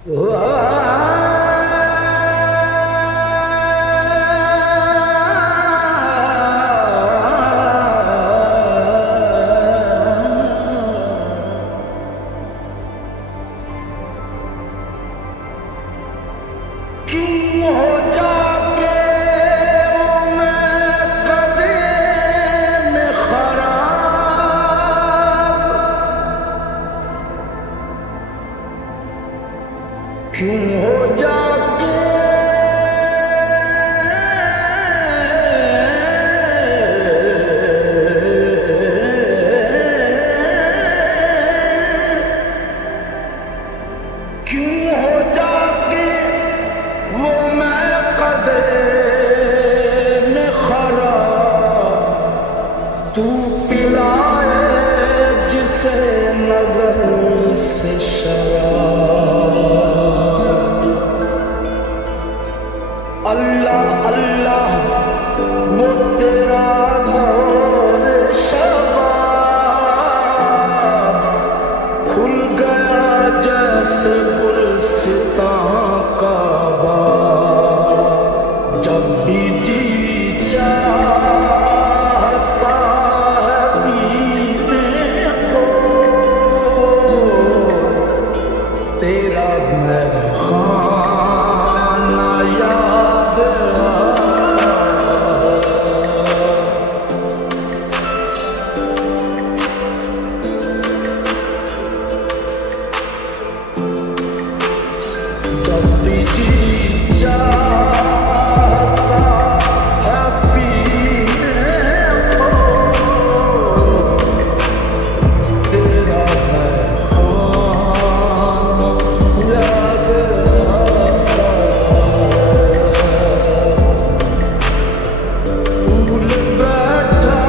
क्यों हो जाके वो मैं कदे में खराब, क्यों हो जाके क्यों हो जाके वो मैं कदे में खराब, तू पिलाए जिसे नजर से शराब। अल्लाह अल्लाह वो तेरा दौर शबाब, खुल गया जैसे गुलसितां का बाग। जब भी जी चाहता है पीने को तेरा महखाना याद जब भी जी चाहता है पीने को तेरा महखाना याद भूल बैठा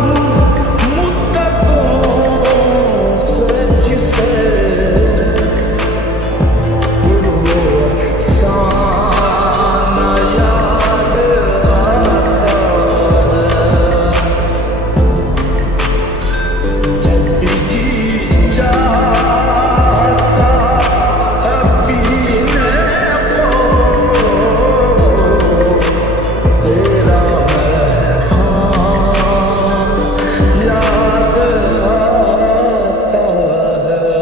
हूँ मुद्दतों से जिसे साना याद आता है। जब भी जी चाहता है पीने को तेरा महखाना याद आता है।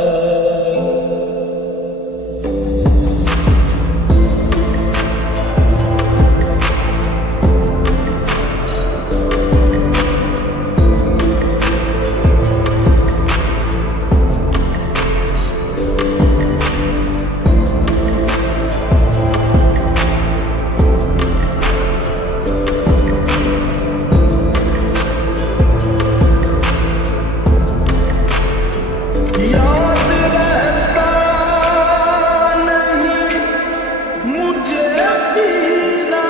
याद रहता नहीं मुझे पीना,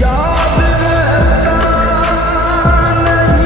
याद रहता नहीं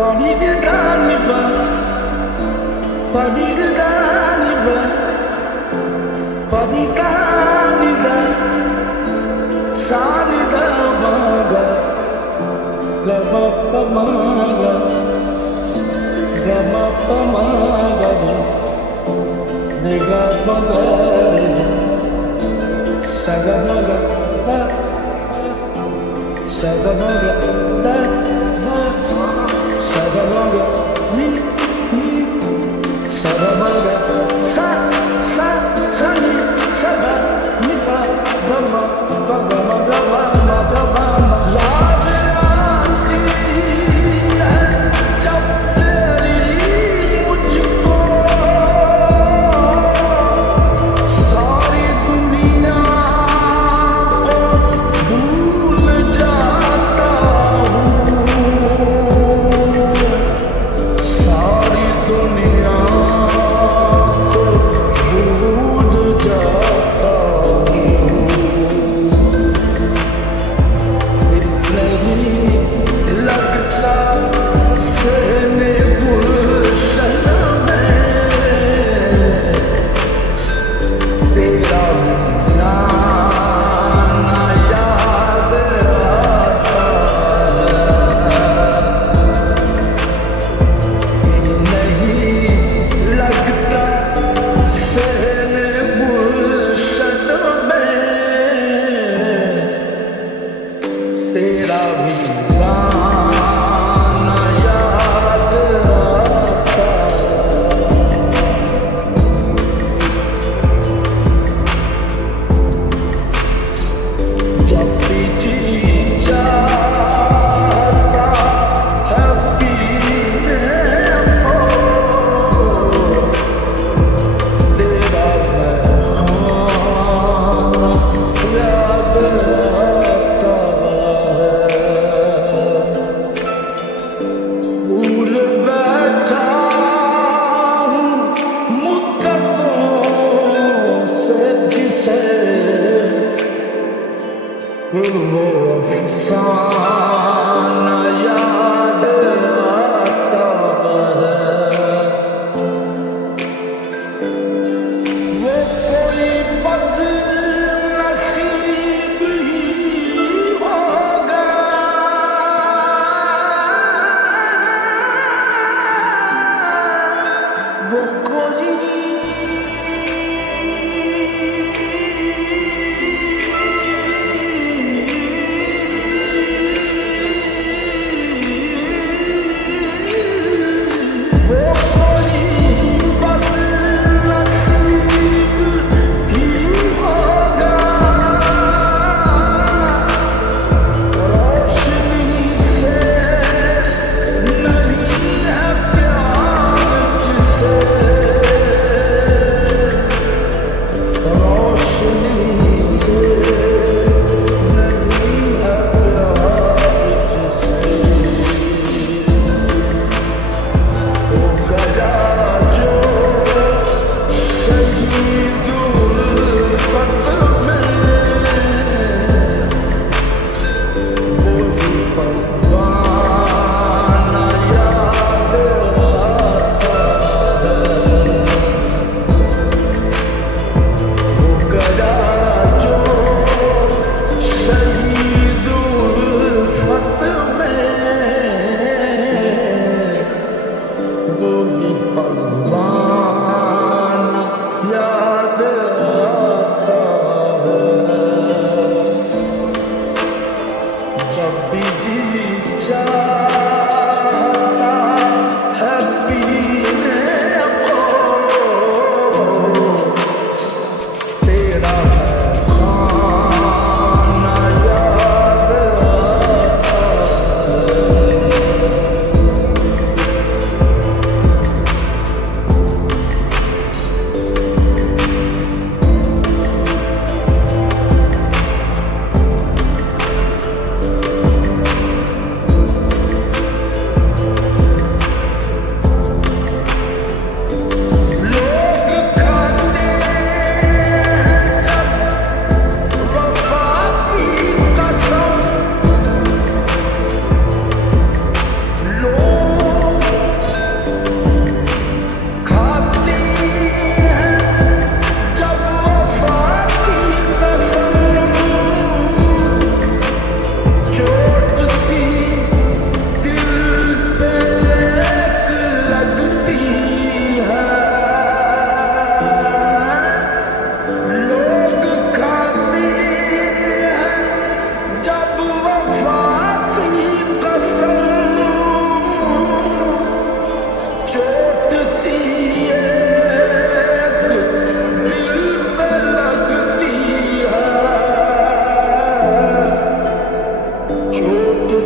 Padiganiba, Padiganiba, Padiganiba, Sanida Maga, Gama Pamaga, Gama Pamaga, Nega Magari, Sagamaga, Sagamaga, Sagamaga, Sagamaga, Sa, Ni, Saga, Nipa, Gama, Gama, Gama, Gama, जब तेरी मुझको सारी दुनिया को भूल जाता हूँ, सारी दुनिया को भूल जाता हूँ, इतने ही लगता सहने गुलशन में तेरा बिना ना याद आता नहीं लगता सहने गुलशन में तेरा बिना ना याद आता जब भी जी जाता है पीने को तेरा बहाना याद आता है, भूल बैठा हूँ मुद्दतों से जिसे वो अफसाना याद आता है, वो कोई बदनसीब ही होगा, वो कोई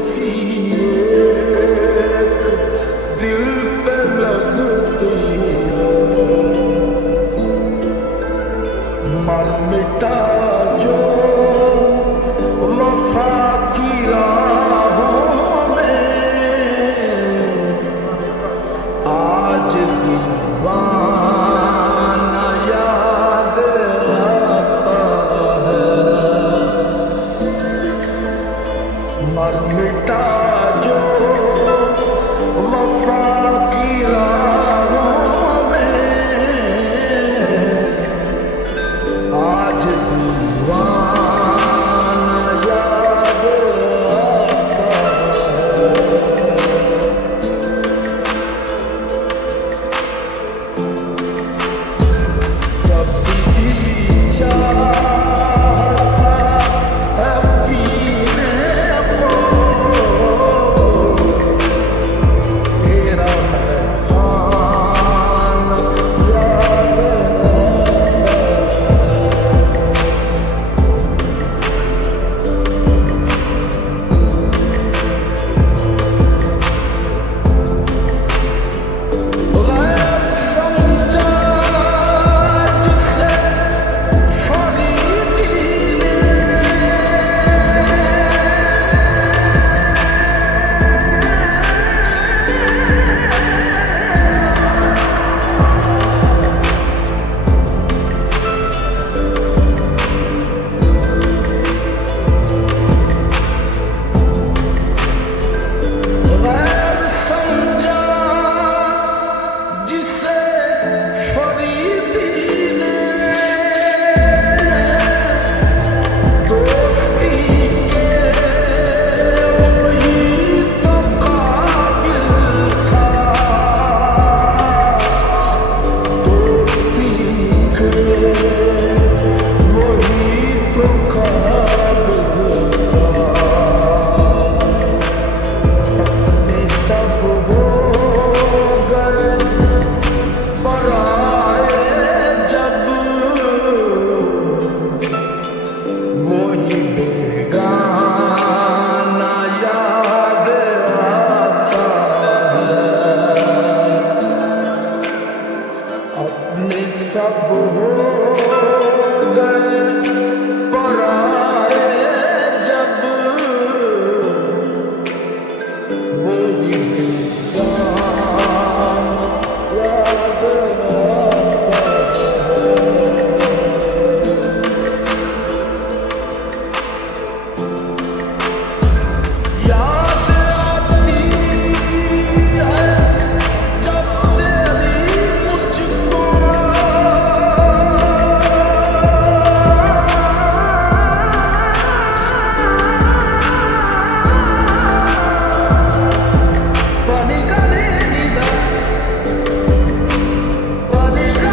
सी एक दिल पे लगती है, मर मिटा जो वफा की राहों में, आज दीवाना याद आता है, मर मिटा जो वफा की राहों में, आज दीवाना याद आता है। जब जी चाहता है पीने को तेरा खाना याद गैर समझा जिसे फरीदी ने, गैर समझा जिसे फरीदी ने, दोस्ती के वही तो काबिल था, दोस्ती के वही तो काबिल था, अपने सब हो गए पराए जब, वही बेगाना याद आता है, अपने सब हो गए पराए जब, वही बेगाना याद आता है। याद आती है जब तेरी मुझको, पानी का नीला पानी का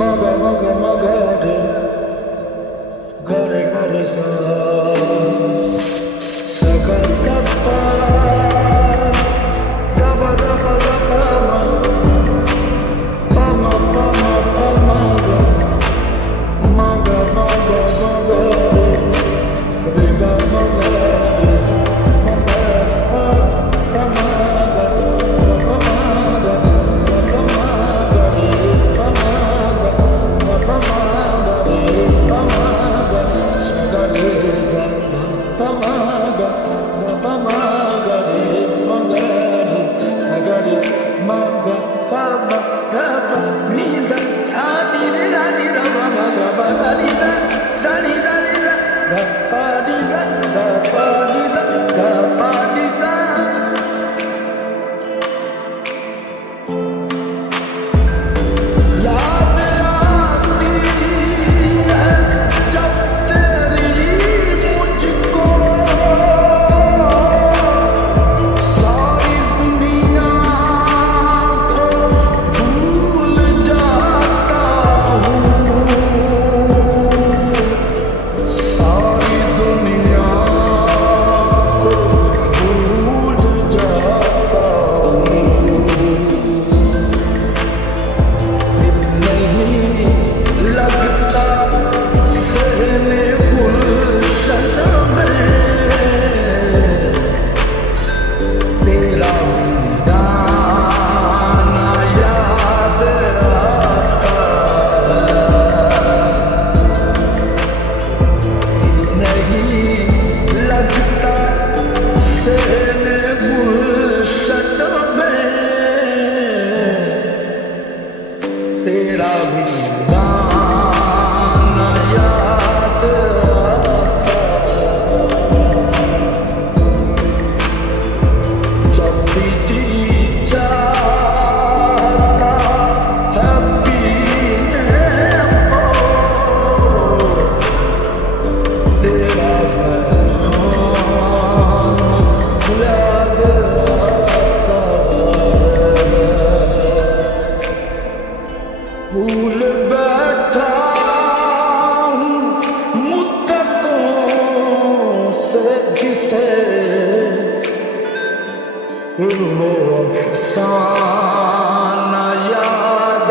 maga maga maga re gare gare sa saga tappa daba daba daba pama pama pama ga maga maga maga re ga maga re maga pama ga pama ga pama ga re pama जब तेरी मुझको भूल बैठा हूँ मुद्दतों से जिसे वो अफसाना याद